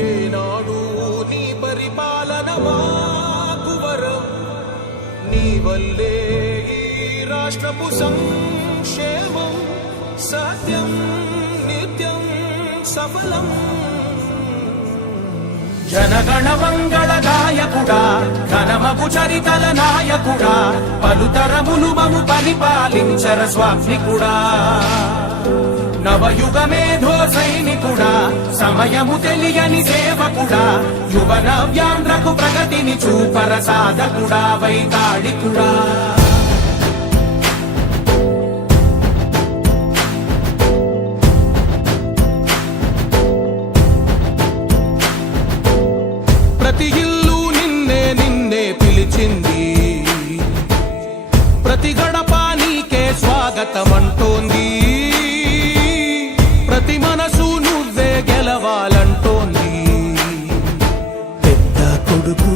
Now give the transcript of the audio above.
ఏనాడు నీ పరిపాలన మాకు వరం, నీ వల్లే ఈ రాష్ట్రపు సంక్షేమం సత్యం నిత్యం సఫలం. జనగణ మంగళ గాయకుడా, ఘనమగు చరితల నాయకుడా, పలుతరములు మము పరిపాలించర స్వామికుడా. నవయుగ మేధో సైనికుడా, సమయము తెలియని సేవకుడా, యువ నవ్యాంధ్రకు ప్రగతిని చూపర సాధకుడా, వైతాళికుడా. ప్రతి ఇల్లు నిన్నే నిన్నే పిలిచింది, ప్రతి గడప నీకే స్వాగతమంటోంది, ప్రతి మనసు నువ్వే గెలవాలంటోంది. పెద్ద కొడుకు